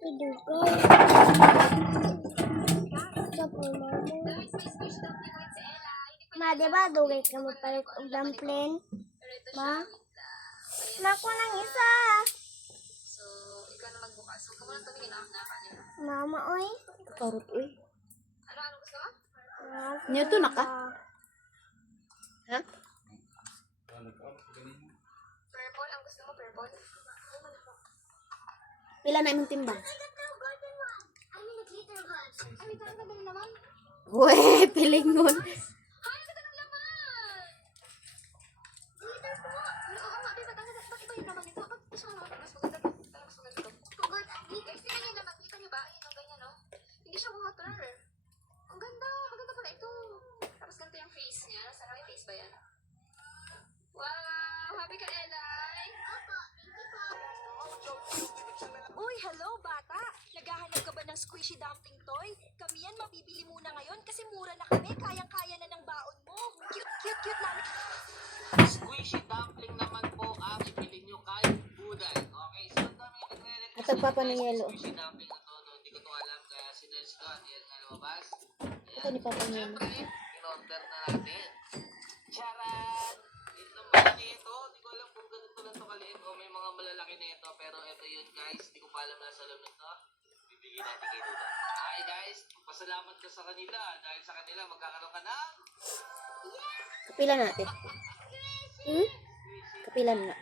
Idugay. Sa po, mama. Ma, diba dugay ka mo palit og dumpling? Ma? Naku nang isa. So, ikaw na magbukas. So, kamo lang tumingin na kanina. Mama, oy. Karot, uy. Ano gusto mo? Nito na ka? Ha? Purple? Ang gusto mo, purple? Pila na imong timbang? Ay, parang ganda na naman. Uwe, pilingon. Ay, ang ganda ng laman! Glitter po! Pero oo nga, babe, bakit iba yung laman nito? Ba't gusto mo naman? Mas maganda to. Mas maganda to. Oh God, glitter. Tingnan yung laman. Kita niyo ba? Ayun, ang ganyan, no? Hindi siya water. Ang ganda. Maganda pala ito. Tapos ganito yung face niya. Sana may face ba yan? Wow! Happy ka, Elay! Uy, hello, bata! Naghahanap ka ba ng squishy dumpling toy? Kami yan, mabibili muna ngayon kasi mura na kami. Kayang-kaya na ng baon mo. Cute namin. Squishy dumpling naman po ang ipili nyo kahit buday. Okay, so ang dami nagre-request. At pagpapa ng yelo. Squishy dumpling na to, no? Hindi ko to alam kaya sinerge ko at yan nga lumabas. Ito ni Papa Nelo. Siyempre, in-order na natin. Charan! Ito naman ito. Hindi ko alam kung ganito lang to kaliit o may mga malalaki na ito. Pero ito yun guys. Hindi ko pa alam na sa loob nito. Bibigyan natin kay Duda. Hi guys, pasalamat ka sa kanila. Dahil sa kanila magkakaroon ka ng Kapila natin. Kapila na.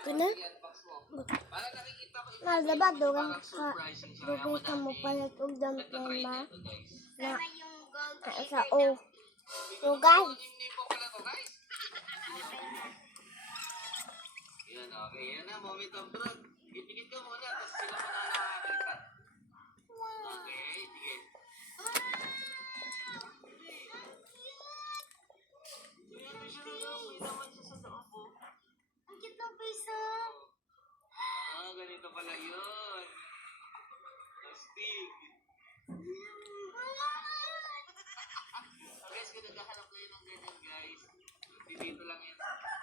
Kana? para nakikita ko Ma, diba dugay parang ka? surprising siya. Kaya Dugay ka mo madami palit og dumpling, ma? ito guys. Na, sa o. Dugay. Name po pala to guys. Yan, okay. Yan na, moment of truth. Dikit ka muna, tapos sila mo na nakakita. Okay, sige. Yan, may siya na loob. May laman siya sa loob, oh. Ang cute ng face, Ah, ganito pala yun. Astig. Guys, kung naghahanap kayo ng ganyan, guys, dito lang yan.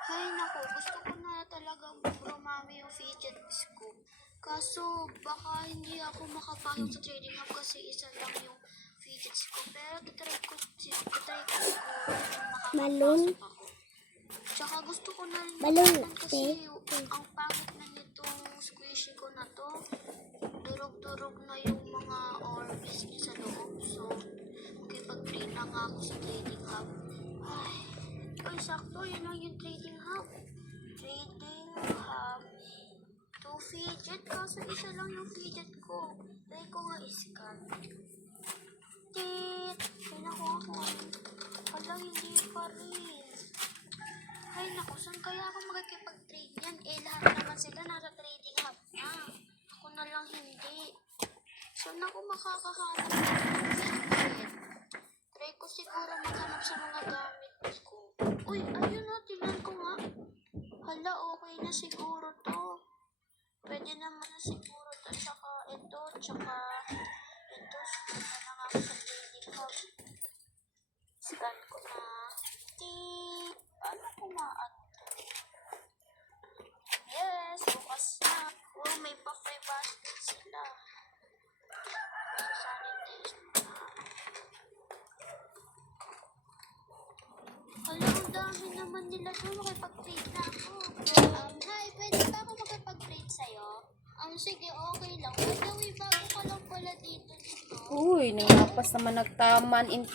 Ay, naku. Gusto ko na talagang rumami yung fidgets ko. Kaso, baka hindi ako makapasok sa trading hub kasi isa lang yung fidgets ko. Pero tatry ko siguro yung Balloon? makakapasok ako. Tsaka gusto ko na rin Balloon, malaman kasi ang pangit na nitong squishy ko na to. Durog-durog na yung mga orbs niya sa loob. So, makipag-trade na nga ako sa trading hub. Ay, sakto. Yun lang yung trading hub. Trading hub. 2 fidget. Kaso isa lang yung fidget ko. Try ko nga iscan. Tit! Ay, naku ako. Hala, hindi pa rin. Ay, naku. Saan kaya ako makikipag-trade yan? Eh, lahat naman sila nasa trading hub na. Ako na lang hindi. Saan ako makakahanap ng fidget? Try ko siguro maghanap sa mga gamit ko. Uy, ayun na, tingnan ko nga. Hala, okay na siguro to. Pwede naman na siguro to. Tsaka ito, tsaka ito. Scan na nga ako sa trading hub. Scan ko na. Paano kumaan to? Yes, bukas na. Oh, may pa-free basket sila. So, sanitize na. Hala, ang dami naman nila doon. Makipag-trade na ako. Hi, pwede ba ako makipag-trade sa'yo? Sige, okay lang. By the way, bago ka lang pala dito. Uy, nangapas naman nagtaman in